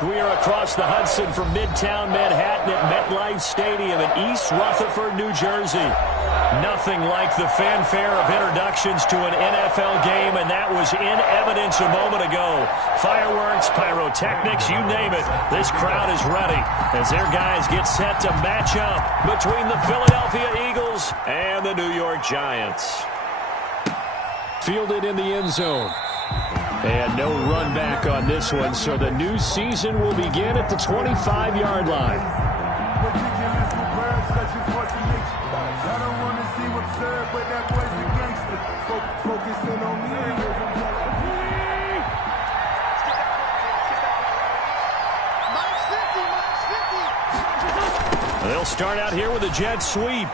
We are across the Hudson from Midtown Manhattan at MetLife Stadium in East Rutherford, New Jersey. Nothing like the fanfare of introductions to an NFL game, and that was in evidence a moment ago. Fireworks, pyrotechnics, you name it. This crowd is ready as their guys get set to match up between the Philadelphia Eagles and the New York Giants. Fielded in the end zone. And no run back on this one, so the new season will begin at the 25-yard line. They'll start out here with a jet sweep.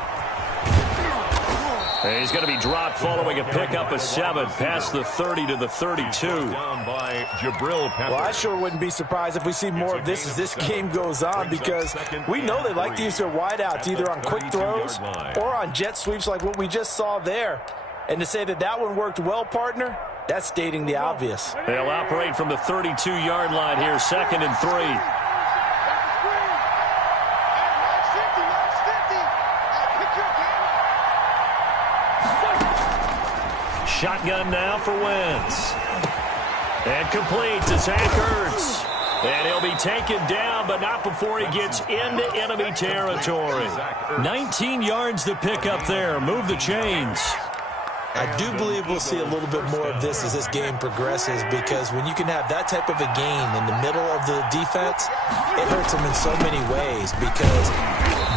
He's going to be dropped following a pickup of 7 past the 30 to the 32. Well, I sure wouldn't be surprised if we see more of this as this game goes on, because we know they like to use their wideouts either on quick throws or on jet sweeps like what we just saw there. And to say that that one worked well, partner, that's stating the obvious. They'll operate from the 32-yard line here, 2nd and 3. Shotgun now for Wentz. And complete to Zach Ertz. And he'll be taken down, but not before he gets into enemy territory. 19 yards to pick up there. Move the chains. I do believe we'll see a little bit more of this as this game progresses, because when you can have that type of a gain in the middle of the defense, it hurts them in so many ways, because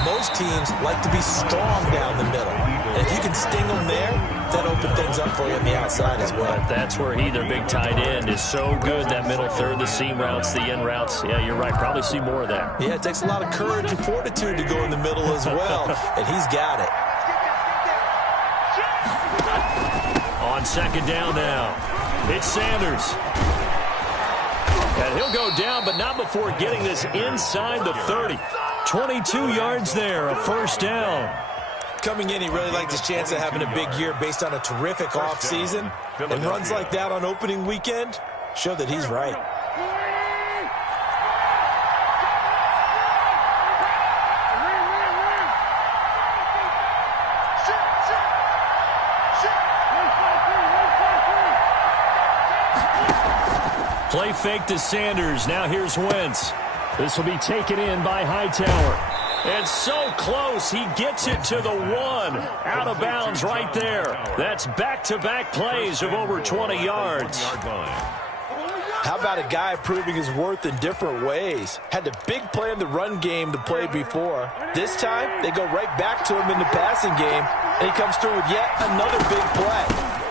most teams like to be strong down the middle. And if you can sting them there, that opens things up for you on the outside as well. But that's where their big tight end, is so good. That middle third, the seam routes, the in routes. Yeah, you're right. Probably see more of that. Yeah, it takes a lot of courage and fortitude to go in the middle as well, and he's got it. On 2nd down now, it's Sanders. And he'll go down, but not before getting this inside the 30. 22 yards there, a 1st down. Coming in, he really liked his chance of having a big year based on a terrific offseason. And runs like that on opening weekend show that he's right. Play fake to Sanders. Now here's Wentz. This will be taken in by Hightower. And so close, he gets it to the 1. Out of bounds right there. That's back-to-back plays of over 20 yards. How about a guy proving his worth in different ways? Had the big play in the run game to play before. This time, they go right back to him in the passing game, and he comes through with yet another big play.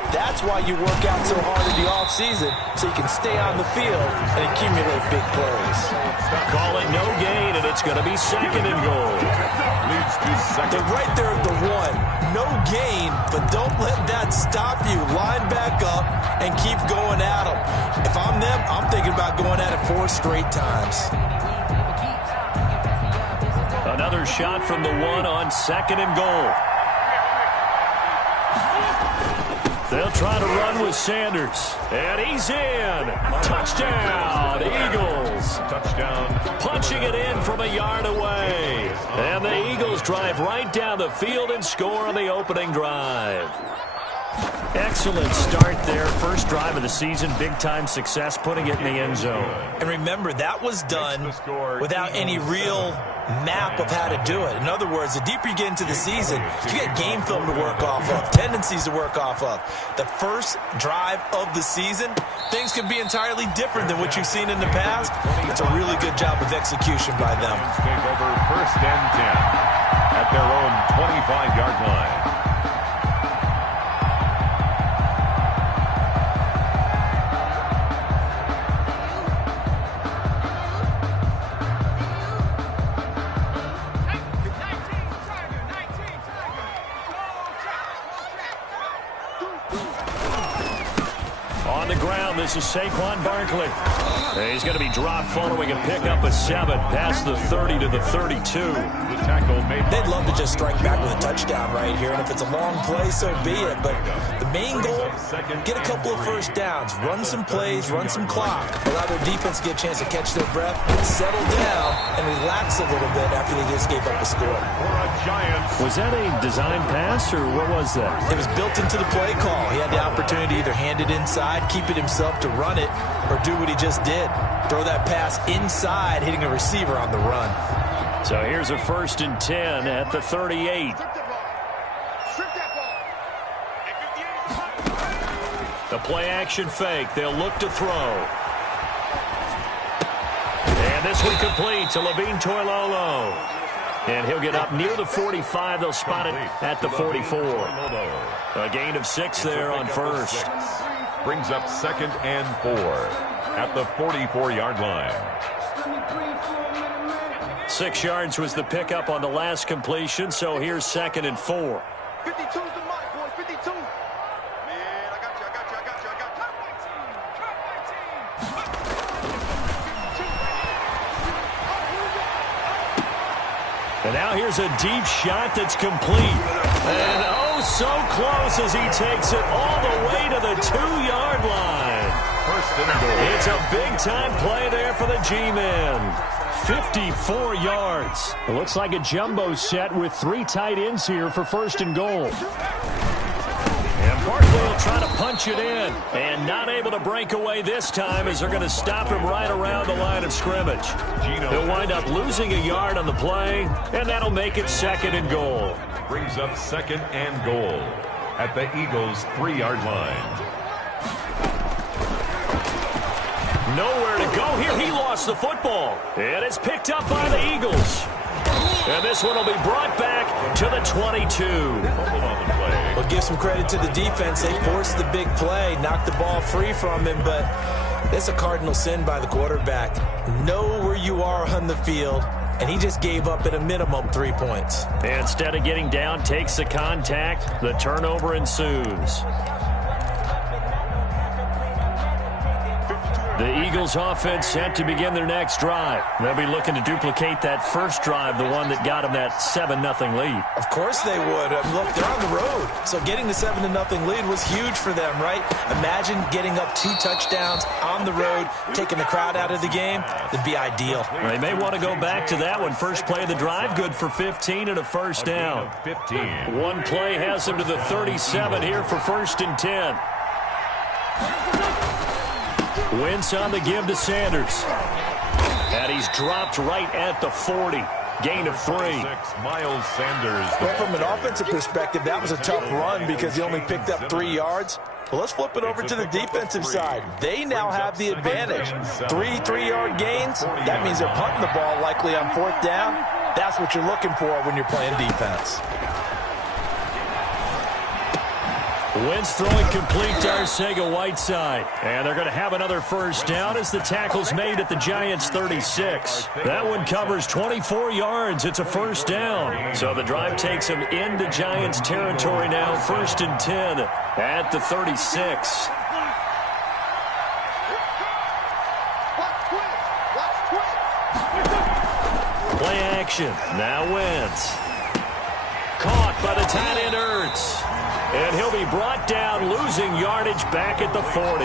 That's why you work out so hard in the offseason, so you can stay on the field and accumulate big plays. Call it no gain, and it's going to be 2nd and goal. They're right there at the 1. No gain, but don't let that stop you. Line back up and keep going at them. If I'm them, I'm thinking about going at it 4 straight times. Another shot from the 1 on 2nd and goal. They'll try to run with Sanders. And he's in. Touchdown, Eagles. Touchdown. Punching it in from a yard away. And the Eagles drive right down the field and score on the opening drive. Excellent start there. First drive of the season. Big-time success, putting it in the end zone. And remember, that was done without any real map of how to do it. In other words, the deeper you get into the season, you get game film to work off of, tendencies to work off of. The first drive of the season, things can be entirely different than what you've seen in the past. It's a really good job of execution by them. Take over 1st and 10 at their own 25-yard line. ground. This is Saquon Barkley. He's going to be dropped following a pickup of 7 past the 30 to the 32. They'd love to just strike back with a touchdown right here, and if it's a long play, so be it. But the main goal, get a couple of first downs, run some plays, run some clock, allow their defense to get a chance to catch their breath, settle down, and relax a little bit after they just gave up a score. Was that a design pass, or what was that? It was built into the play call. He had the opportunity to either hand it inside, keep it himself to run it, or do what he just did. Throw that pass inside, hitting a receiver on the run. So here's a 1st and 10 at the 38. The play action fake. They'll look to throw. And this one complete to Levine Toilolo. And he'll get up near the 45. They'll spot it at the 44. A gain of 6 there on first. Brings up 2nd and 4 at the 44-yard line. 6 yards was the pickup on the last completion, so here's 2nd and 4. 52's the mark, boys. 52. Man, I got you. And now here's a deep shot that's complete. And oh, so close as he takes it all the way to the 2-yard line. 1st and goal. It's a big-time play there for the G-men. 54 yards. It looks like a jumbo set with 3 tight ends here for 1st and goal. And Barkley will try to punch it in. And not able to break away this time as they're going to stop him right around the line of scrimmage. He'll wind up losing a yard on the play, and that'll make it 2nd and goal. Brings up 2nd and goal at the Eagles' 3-yard line. Nowhere to go here. He lost the football. And it's picked up by the Eagles. And this one will be brought back to the 22. Well, give some credit to the defense. They forced the big play, knocked the ball free from him, but it's a cardinal sin by the quarterback. Know where you are on the field, and he just gave up at a minimum 3 points. Instead of getting down, takes the contact. The turnover ensues. The Eagles offense set to begin their next drive. They'll be looking to duplicate that first drive, the one that got them that 7-0 lead. Of course they would. Look, they're on the road. So getting the 7-0 lead was huge for them, right? Imagine getting up 2 touchdowns on the road, taking the crowd out of the game. That'd be ideal. They may want to go back to that one. First play of the drive, good for 15 and a first down. 15. One play has them to the 37 here for 1st and 10. Wentz on the give to Sanders. And he's dropped right at the 40. Gain of 3. Miles Sanders. Well, from an offensive perspective, that was a tough run because he only picked up 3 yards. Well, let's flip it over to the defensive side. They now have the advantage. 3 3-yard gains. That means they're punting the ball likely on 4th down. That's what you're looking for when you're playing defense. Wentz throwing complete to Arcega-Whiteside. And they're going to have another first down as the tackle's made at the Giants' 36. That one covers 24 yards. It's a first down. So the drive takes them into Giants territory now. 1st and 10 at the 36. Play action. Now Wentz. Caught by the tight end Ertz. And he'll be brought down, losing yardage back at the 40.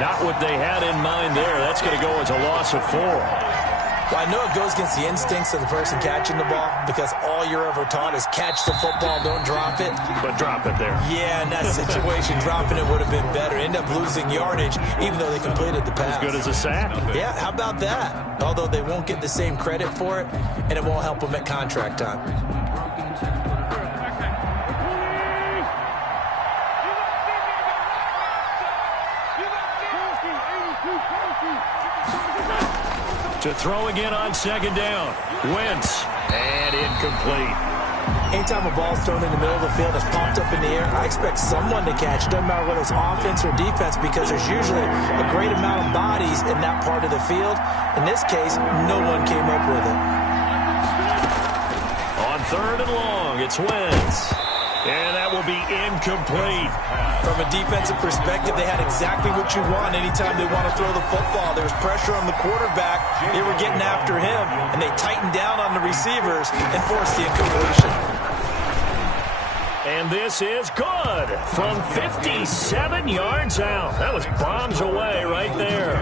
Not what they had in mind there. That's going to go as a loss of 4. Well, I know it goes against the instincts of the person catching the ball because all you're ever taught is catch the football, don't drop it. But drop it there. Yeah, in that situation, dropping it would have been better. End up losing yardage, even though they completed the pass. As good as a sack. Yeah, how about that? Although they won't get the same credit for it, and it won't help them at contract time. To throw again on 2nd down. Wentz. And incomplete. Anytime a ball's thrown in the middle of the field, it's popped up in the air, I expect someone to catch. Doesn't matter whether it's offense or defense because there's usually a great amount of bodies in that part of the field. In this case, no one came up with it. On 3rd and long, it's Wentz. And that will be incomplete. From a defensive perspective, they had exactly what you want anytime they want to throw the football. There was pressure on the quarterback. They were getting after him, and they tightened down on the receivers and forced the incompletion. And this is good from 57 yards out. That was bombs away right there.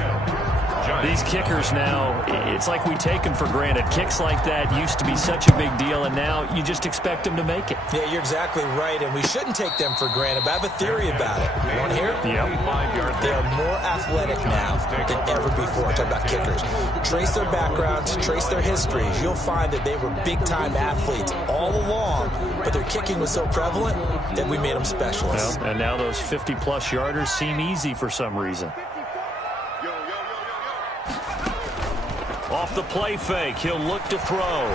These kickers now, it's like we take them for granted. Kicks like that used to be such a big deal, and now you just expect them to make it. Yeah, you're exactly right, and we shouldn't take them for granted, but I have a theory about it. You want to hear it? Yep. They are more athletic now than ever before. Talk about kickers. Trace their backgrounds, trace their histories. You'll find that they were big-time athletes all along, but their kicking was so prevalent that we made them specialists. Well, and now those 50-plus yarders seem easy for some reason. Off the play fake, he'll look to throw.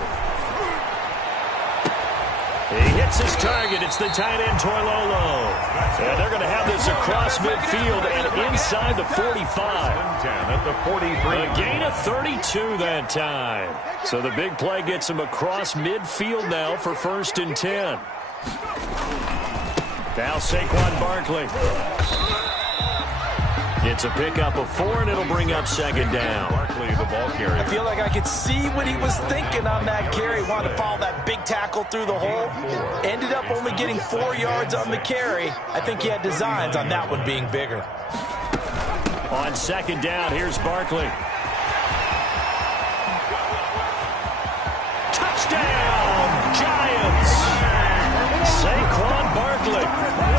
He hits his target. It's the tight end, Toilolo. And they're going to have this across midfield and inside the 45. At the 43. A gain of 32 that time. So the big play gets him across midfield now for 1st and 10. Now Saquon Barkley. It's a pickup of 4, and it'll bring up 2nd down. Barkley, the ball carrier. I feel like I could see what he was thinking on that carry. Wanted to follow that big tackle through the hole. Ended up only getting 4 yards on the carry. I think he had designs on that one being bigger. On 2nd down, here's Barkley. Touchdown, Giants! Saquon Barkley,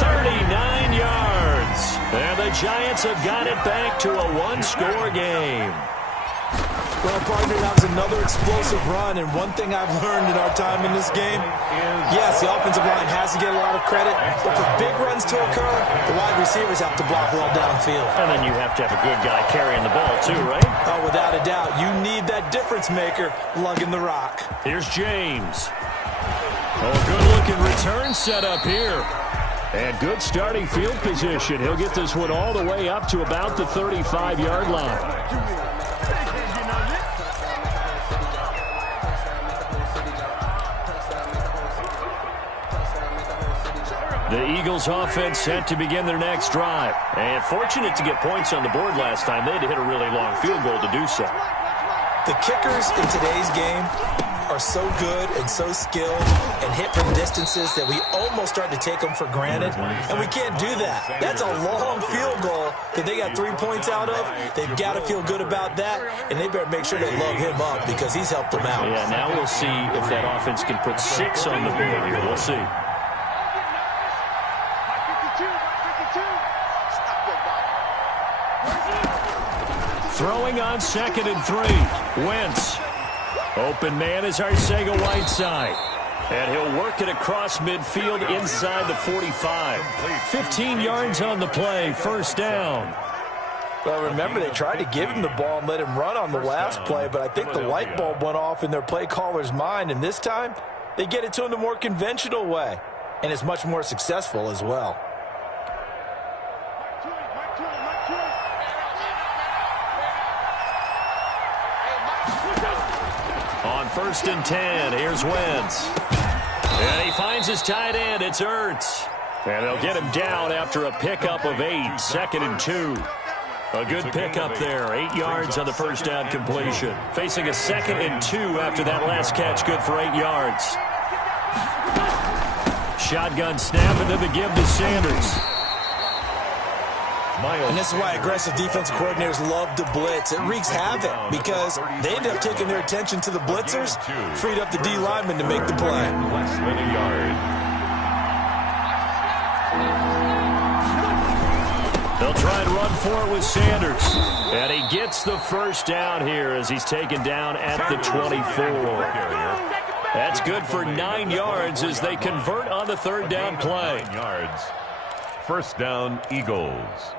39 yards. And the Giants have got it back to a one-score game. Well, partner, that was another explosive run, and one thing I've learned in our time in this game, yes, the offensive line has to get a lot of credit, but for big runs to occur, the wide receivers have to block well downfield. And then you have to have a good guy carrying the ball too, right? Oh, without a doubt, you need that difference maker lugging the rock. Here's James. Oh, good-looking return set up here. And good starting field position. He'll get this one all the way up to about the 35-yard line. The Eagles offense set to begin their next drive. And fortunate to get points on the board last time. They had to hit a really long field goal to do so. The kickers in today's game are so good and so skilled and hit from distances that we almost start to take them for granted, and we can't do that. That's a long field goal that they got 3 points out of. They've got to feel good about that, and they better make sure they love him up because he's helped them out. Yeah, now we'll see if that offense can put 6 on the board here. We'll see. Throwing on 2nd and 3. Wentz. Open man is Arcega-Whiteside. And he'll work it across midfield inside the 45. 15 yards on the play. 1st down. Well, remember, they tried to give him the ball and let him run on the last play, but I think the light bulb went off in their play caller's mind, and this time they get it to him the more conventional way, and it's much more successful as well. On 1st and 10, here's Wentz. And he finds his tight end. It's Ertz. And they'll get him down after a pickup of 8. 2nd and 2. A good pickup there. 8 yards on the 1st down completion. Facing a 2nd and 2 after that last catch. Good for 8 yards. Shotgun snap, and then the give to Sanders. And this is why aggressive defensive coordinators love to blitz. It wreaks havoc because they end up taking their attention to the blitzers, freed up the D lineman to make the play. Less than a yard. They'll try and run for it with Sanders. And he gets the 1st down here as he's taken down at the 24. That's good for 9 yards as they convert on the 3rd down play. 9 yards. 1st down, Eagles.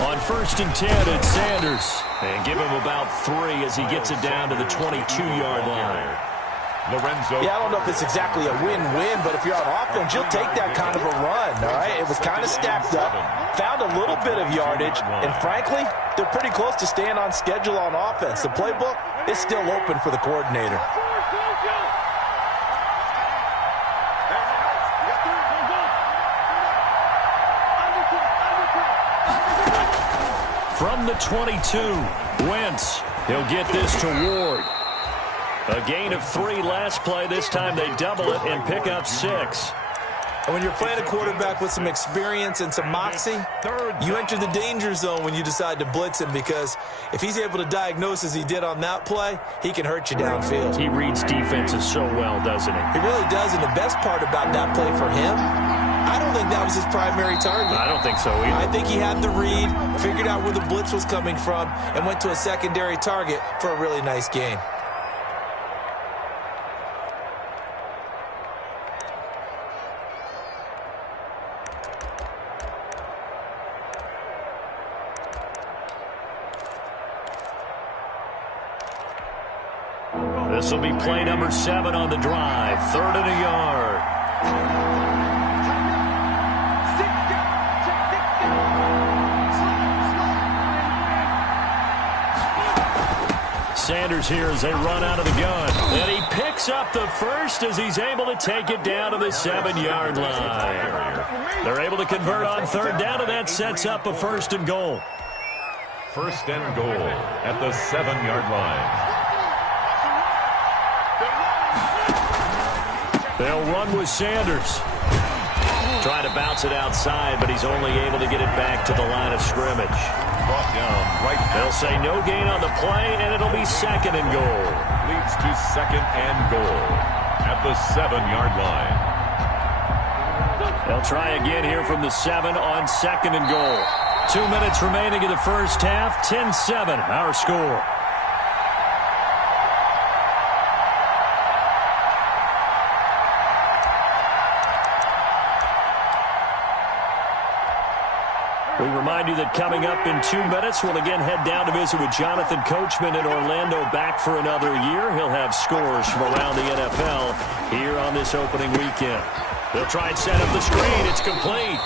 On 1st and 10, it's Sanders. And give him about 3 as he gets it down to the 22-yard line. Yeah, I don't know if it's exactly a win-win, but if you're on offense, you'll take that kind of a run, all right? It was kind of stacked up, found a little bit of yardage, and frankly, they're pretty close to staying on schedule on offense. The playbook is still open for the coordinator. From the 22, Wentz. He'll get this to Ward. A gain of 3 last play. This time they double it and pick up 6. And when you're playing a quarterback with some experience and some moxie, you enter the danger zone when you decide to blitz him, because if he's able to diagnose as he did on that play, he can hurt you downfield. He reads defenses so well, doesn't he? He really does, and the best part about that play for him, I don't think that was his primary target. I don't think so either. I think he had the read, figured out where the blitz was coming from, and went to a secondary target for a really nice gain. This will be play number 7 on the drive. 3rd and a yard. Sanders here as they run out of the gun. And he picks up the first as he's able to take it down to the 7-yard line. They're able to convert on 3rd down, and that sets up a 1st and goal. 1st and goal at the 7-yard line. They'll run with Sanders. Trying to bounce it outside, but he's only able to get it back to the line of scrimmage. Brought down right. They'll say no gain on the play, and it'll be 2nd and goal. Leads to 2nd and goal at the 7-yard line. They'll try again here from the 7 on 2nd and goal. 2 minutes remaining in the first half. 10-7, our score. We remind you that coming up in 2 minutes, we'll again head down to visit with Jonathan Coachman in Orlando, back for another year. He'll have scores from around the NFL here on this opening weekend. They'll try and set up the screen. It's complete.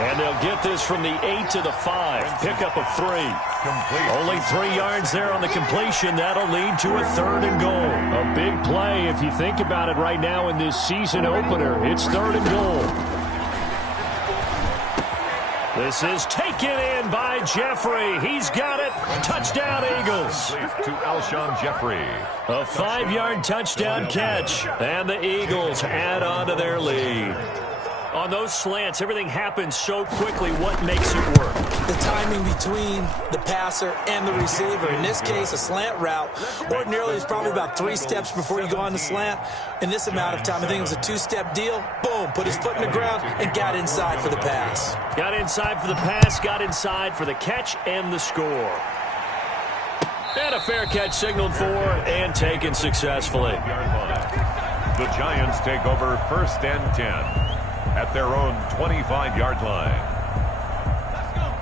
And they'll get this from the 8 to the 5. Pick up of 3. Complete. Only 3 yards there on the completion. That'll lead to a 3rd and goal. A big play if you think about it right now in this season opener. It's 3rd and goal. This is taken in by Jeffrey. He's got it. Touchdown, Eagles. To Alshon Jeffrey. A 5-yard touchdown catch. And the Eagles add on to their lead. On those slants, everything happens so quickly. What makes it work? The timing between the passer and the receiver. In this case, a slant route ordinarily is probably about 3 steps before you go on the slant. In this amount of time, I think it was a 2-step deal. Boom, put his foot in the ground and got inside for the pass. Got inside for the pass, got inside for the catch and the score. And a fair catch signaled for and taken successfully. The Giants take over 1st and 10. At their own 25-yard line.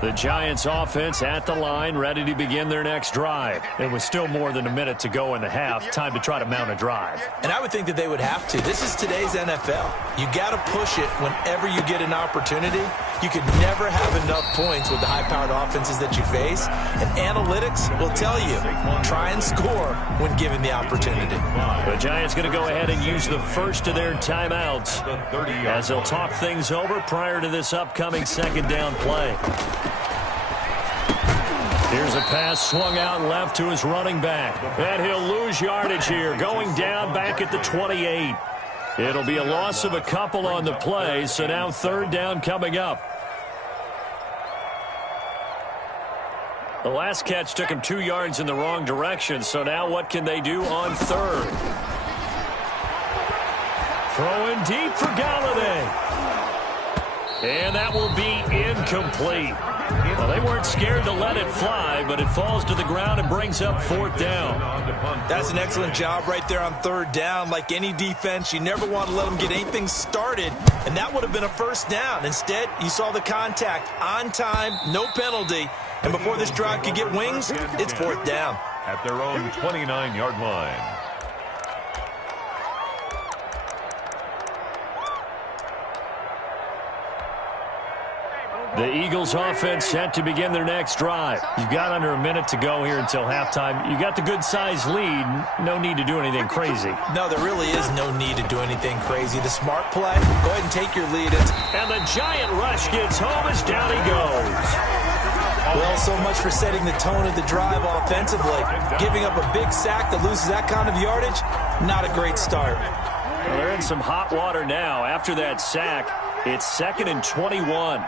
The Giants offense at the line, ready to begin their next drive. And with still more than a minute to go in the half, time to try to mount a drive. And I would think that they would have to. This is today's NFL. You got to push it whenever you get an opportunity. You could never have enough points with the high-powered offenses that you face. And analytics will tell you, try and score when given the opportunity. The Giants going to go ahead and use the first of their timeouts as they'll talk things over prior to this upcoming 2nd down play. Here's a pass swung out left to his running back. And he'll lose yardage here, going down back at the 28. It'll be a loss of a couple on the play, so now 3rd down coming up. The last catch took him 2 yards in the wrong direction, so now what can they do on 3rd? Throwing deep for Galladay. And that will be incomplete. Well, they weren't scared to let it fly, but it falls to the ground and brings up 4th down. That's an excellent job right there on 3rd down. Like any defense, you never want to let them get anything started, and that would have been a 1st down. Instead, you saw the contact on time, no penalty, and before this drive could get wings, it's 4th down. At their own 29-yard line. The Eagles offense set to begin their next drive. You've got under a minute to go here until halftime. You got the good-sized lead. No need to do anything crazy. No, there really is no need to do anything crazy. The smart play, go ahead and take your lead. And the giant rush gets home as down he goes. Well, so much for setting the tone of the drive offensively. Giving up a big sack that loses that kind of yardage, not a great start. Well, they're in some hot water now. After that sack, it's 2nd and 21.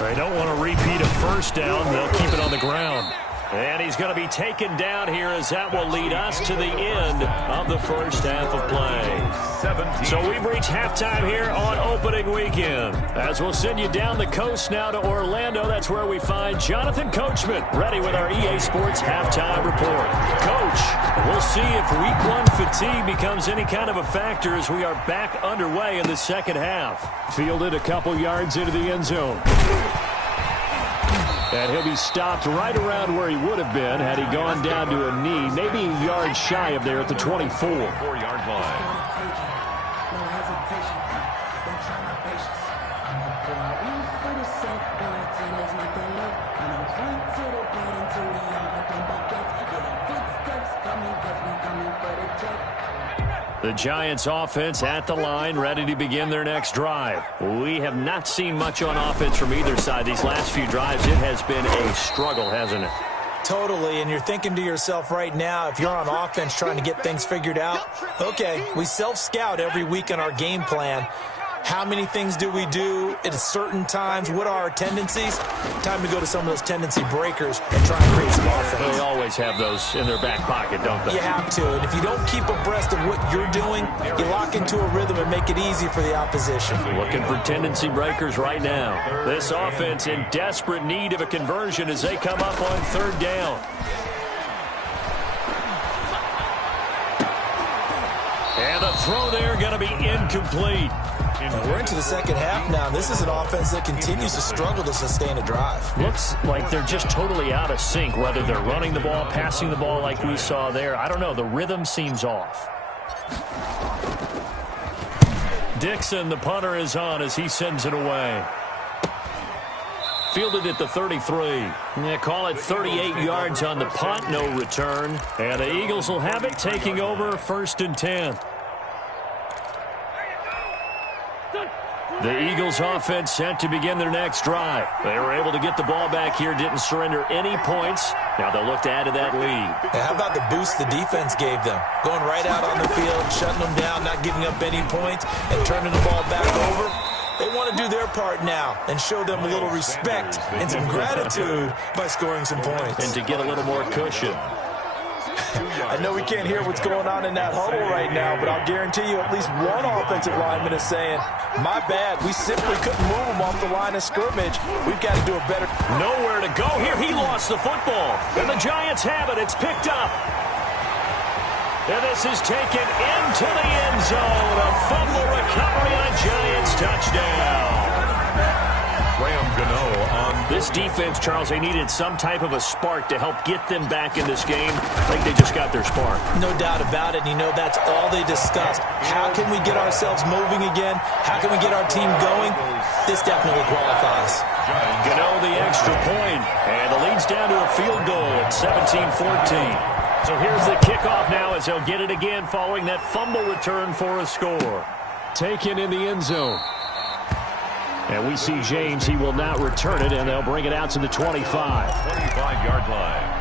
They don't want to repeat a first down. They'll keep it on the ground. And he's going to be taken down here as that will lead us to the end of the first half of play. So we've reached halftime here on opening weekend. As we'll send you down the coast now to Orlando, that's where we find Jonathan Coachman ready with our EA Sports halftime report. Coach, we'll see if week 1 fatigue becomes any kind of a factor as we are back underway in the second half. Fielded a couple yards into the end zone. And he'll be stopped right around where he would have been had he gone down to a knee, maybe a yard shy of there at the 24. 4-yard line. The Giants offense at the line, ready to begin their next drive. We have not seen much on offense from either side these last few drives. It has been a struggle, hasn't it? Totally, and you're thinking to yourself right now, if you're on offense trying to get things figured out, okay, we self-scout every week on our game plan. How many things do we do at certain times? What are our tendencies? Time to go to some of those tendency breakers and try and create some offense. They always have those in their back pocket, don't they? You have to, and if you don't keep abreast of what you're doing, you lock into a rhythm and make it easy for the opposition. Looking for tendency breakers right now. This offense in desperate need of a conversion as they come up on 3rd down. And the throw there going to be incomplete. And we're into the second half now. This is an offense that continues to struggle to sustain a drive. Looks like they're just totally out of sync, whether they're running the ball, passing the ball like we saw there. I don't know. The rhythm seems off. Dixon, the punter, is on as he sends it away. Fielded at the 33. Yeah, call it 38 yards on the punt, no return. And the Eagles will have it, taking over 1st and 10. The Eagles offense set to begin their next drive. They were able to get the ball back here, didn't surrender any points. Now they'll look to add to that lead. Yeah, how about the boost the defense gave them? Going right out on the field, shutting them down, not giving up any points, and turning the ball back over. They want to do their part now and show them a little respect and some gratitude by scoring some points. And to get a little more cushion. I know we can't hear what's going on in that huddle right now, but I'll guarantee you at least one offensive lineman is saying, my bad, we simply couldn't move him off the line of scrimmage. We've got to do a better. Nowhere to go here. He lost the football. And the Giants have it. It's picked up. And this is taken into the end zone. A fumble recovery on Giants touchdown. Graham Gano on this defense, Charles, they needed some type of a spark to help get them back in this game. I think they just got their spark. No doubt about it. And you know, that's all they discussed. How can we get ourselves moving again? How can we get our team going? This definitely qualifies. Gano the extra point, and the lead's down to a field goal at 17-14. So here's the kickoff now as they'll get it again following that fumble return for a score. Taken in the end zone. And we see James. He will not return it, and they'll bring it out to the 25. 25-yard line.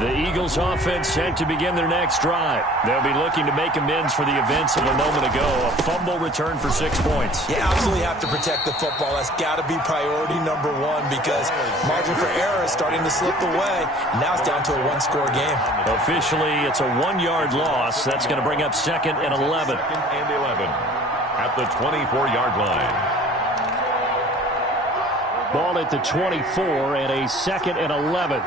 The Eagles offense set to begin their next drive. They'll be looking to make amends for the events of a moment ago. A fumble return for 6 points. You absolutely have to protect the football. That's got to be priority number one because margin for error is starting to slip away. Now it's down to a one-score game. Officially, it's a 1-yard loss. That's going to bring up 2nd and 11. 2nd and 11 at the 24-yard line. Ball at the 24 and a 2nd and 11.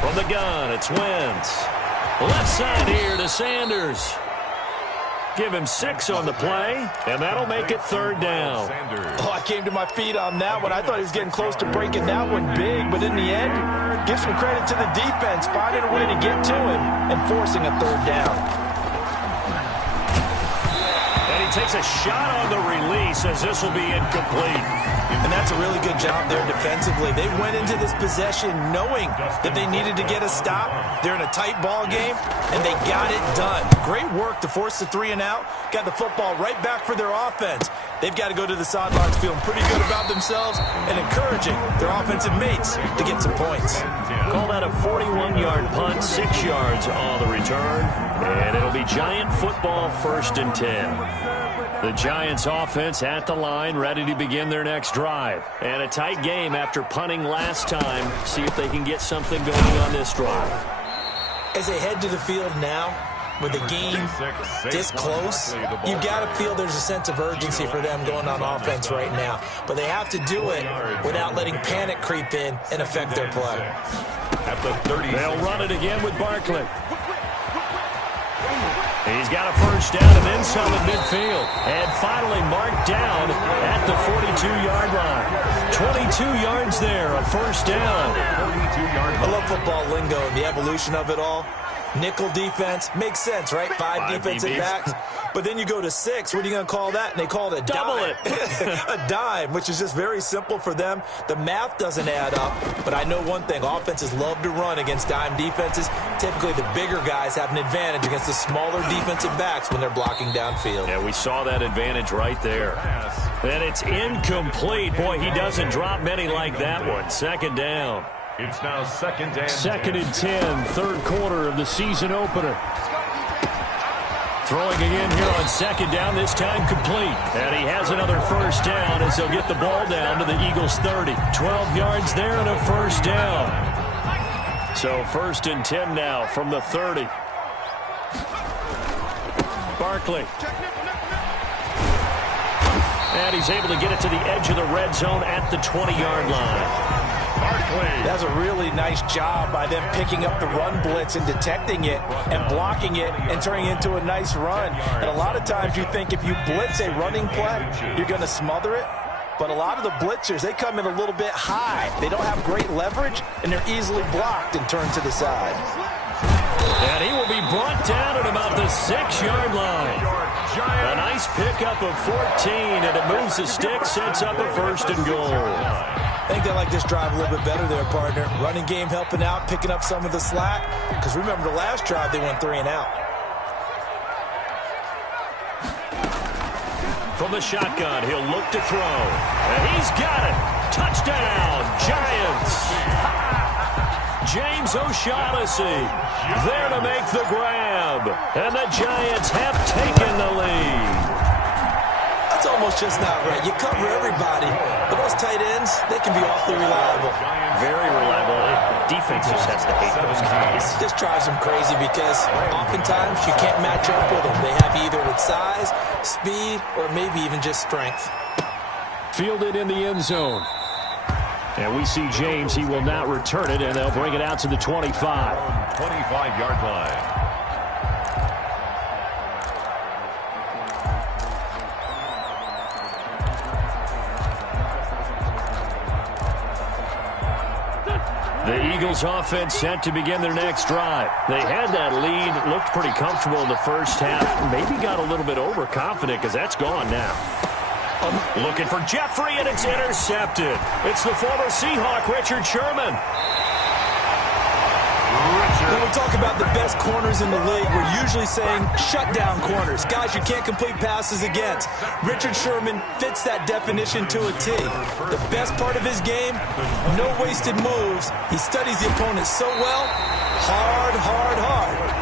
From the gun, it's Wentz. Left side here to Sanders. Give him 6 on the play, and that'll make it 3rd down. Oh, I came to my feet on that one. I thought he was getting close to breaking that one big, but in the end, give some credit to the defense, finding a way to get to him and forcing a 3rd down. And he takes a shot on the release as this will be incomplete. And that's a really good job there defensively. They went into this possession knowing that they needed to get a stop. They're in a tight ball game, and they got it done. Great work to force the 3 and out. Got the football right back for their offense. They've got to go to the sidelines feeling pretty good about themselves and encouraging their offensive mates to get some points. Call that a 41-yard punt, 6 yards on the return. And it'll be Giant football, 1st and 10. The Giants offense at the line, ready to begin their next drive. And a tight game after punting last time. See if they can get something going on this drive. As they head to the field now, with the game this close, you've got to feel there's a sense of urgency for them going on offense right now. But they have to do it without letting panic creep in and affect their play. At the 30, they'll run it again with Barkley. He's got a 1st down and then some at midfield. And finally marked down at the 42-yard line. 22 yards there, a 1st down. I love football lingo and the evolution of it all. Nickel defense makes sense, right? 5 defensive backs. But then you go to 6. What are you going to call that? And they call it a double dime. A dime, which is just very simple for them. The math doesn't add up. But I know one thing. Offenses love to run against dime defenses. Typically, the bigger guys have an advantage against the smaller defensive backs when they're blocking downfield. Yeah, we saw that advantage right there. And it's incomplete. Boy, he doesn't drop many like that one. 2nd down. It's now 2nd and 2nd and 10, 3rd quarter of the season opener. Throwing again here on 2nd down, this time complete. And he has another 1st down as they'll get the ball down to the Eagles' 30. 12 yards there and a 1st down. So 1st and 10 now from the 30. Barkley. And he's able to get it to the edge of the red zone at the 20-yard line. That's a really nice job by them picking up the run blitz and detecting it and blocking it and turning it into a nice run. And a lot of times you think if you blitz a running play, you're going to smother it. But a lot of the blitzers, they come in a little bit high. They don't have great leverage, and they're easily blocked and turned to the side. And he will be brought down at about the 6-yard line. A nice pickup of 14, and it moves the stick, sets up a 1st and goal. I think they like this drive a little bit better there, partner. Running game helping out, picking up some of the slack. Because remember the last drive, they went 3 and out. From the shotgun, he'll look to throw. And he's got it. Touchdown, Giants. James O'Shaughnessy there to make the grab. And the Giants have taken the lead. That's almost just not right. You cover everybody, but those tight ends, they can be awfully reliable. Very reliable. Defense just has to hate those guys. This drives them crazy because oftentimes you can't match up with them. They have either with size, speed, or maybe even just strength. Fielded in the end zone. And we see James. He will not return it, and they'll bring it out to the 25. 25-yard line. The Eagles offense set to begin their next drive. They had that lead, looked pretty comfortable in the first half, maybe got a little bit overconfident because that's gone now. Looking for Jeffrey, and it's intercepted. It's the former Seahawk, Richard Sherman. When we talk about the best corners in the league, we're usually saying shutdown corners, guys you can't complete passes against. Richard Sherman fits that definition to a T. The best part of his game, no wasted moves. He studies the opponent so well, hard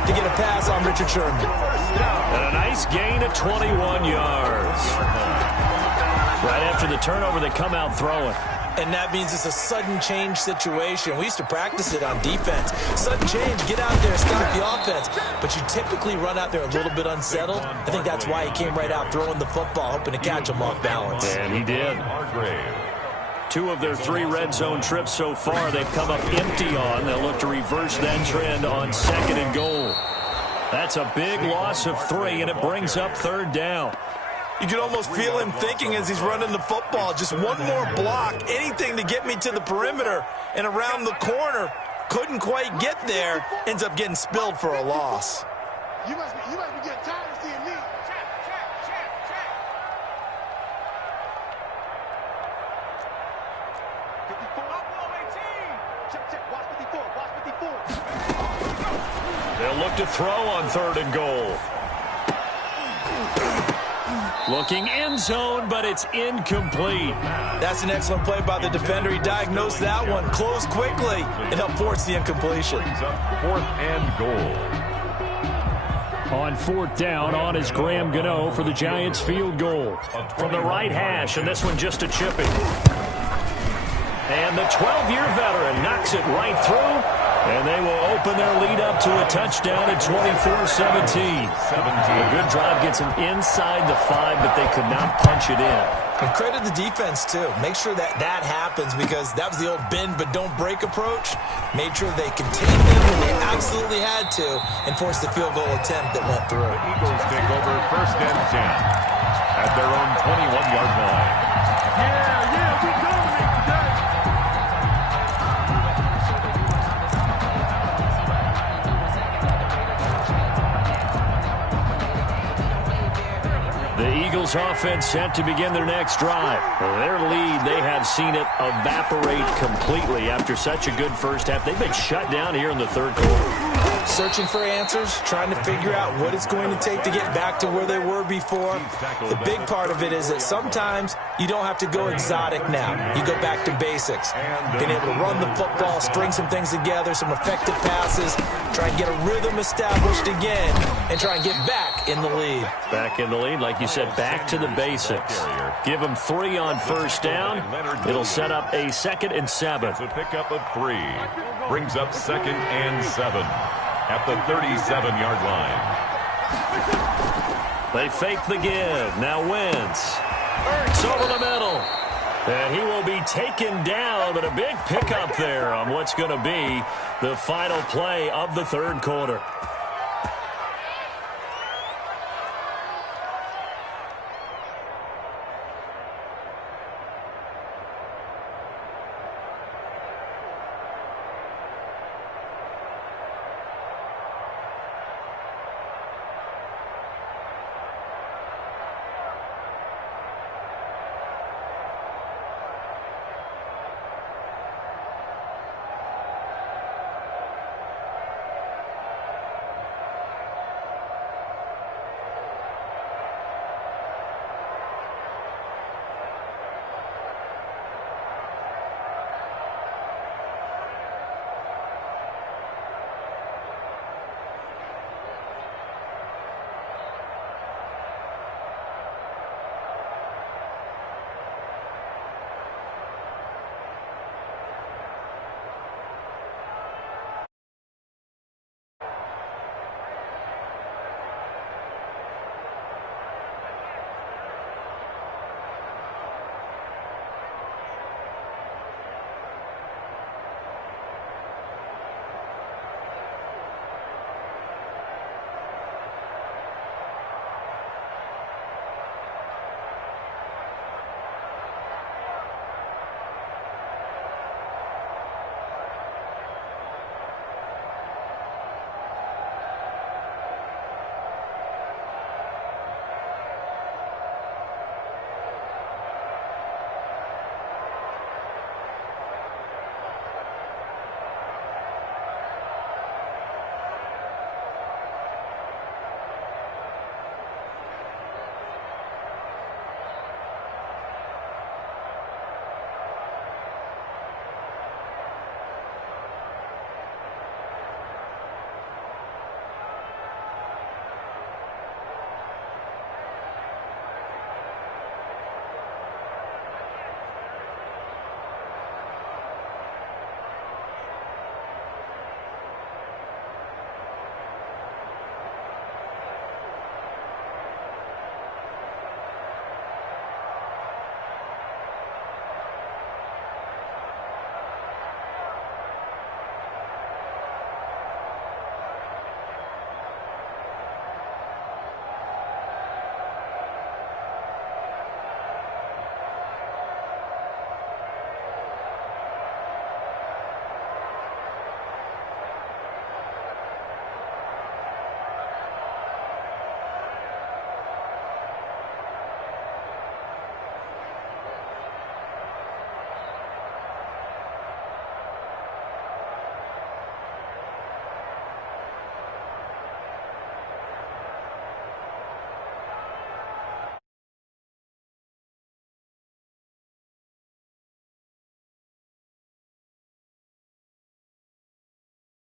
to get a pass on Richard Sherman. And a nice gain of 21 yards. Right after the turnover, they come out throwing. And that means it's a sudden change situation. We used to practice it on defense. Sudden change, get out there, stop the offense. But you typically run out there a little bit unsettled. I think that's why he came right out throwing the football, hoping to catch him off balance. And he did. 2 of their 3 red zone trips so far, they've come up empty on. They'll look to reverse that trend on 2nd and goal. That's a big loss of 3, and it brings up 3rd down. You can almost feel him thinking as he's running the football. Just one more block, anything to get me to the perimeter and around the corner. Couldn't quite get there. Ends up getting spilled for a loss. You must be getting tired of seeing me. They'll look to throw on 3rd and goal. Looking end zone, but it's incomplete. That's an excellent play by the defender. He diagnosed that one, closed quickly, and helped force the incompletion. 4th and goal. On 4th down, on is Graham Gano for the Giants field goal. From the right hash, and this one just a chipping. And the 12-year veteran knocks it right through. And they will open their lead up to a touchdown at 24-17. A good drive gets them inside the 5, but they could not punch it in. And credit the defense, too. Make sure that happens, because that was the old bend but don't break approach. Made sure they contained them when they absolutely had to and forced the field goal attempt that went through. The Eagles take over 1st and 10 at their own 21-yard line. Yeah, we dominate today. The Eagles offense set to begin their next drive. Their lead, they have seen it evaporate completely after such a good first half. They've been shut down here in the 3rd quarter. Searching for answers, trying to figure out what it's going to take to get back to where they were before. The big part of it is that sometimes you don't have to go exotic now. You go back to basics. Being able to run the football, string some things together, some effective passes, try and get a rhythm established again, and try and get back in the lead. Back in the lead, like you said, back to the basics. Give them 3 on 1st down. It'll set up a 2nd and 7. It's a pickup of 3. Brings up 2nd and 7 at the 37-yard line. They fake the give. Now Wentz. It's over the middle. And he will be taken down, but a big pickup there on what's going to be the final play of the 3rd quarter.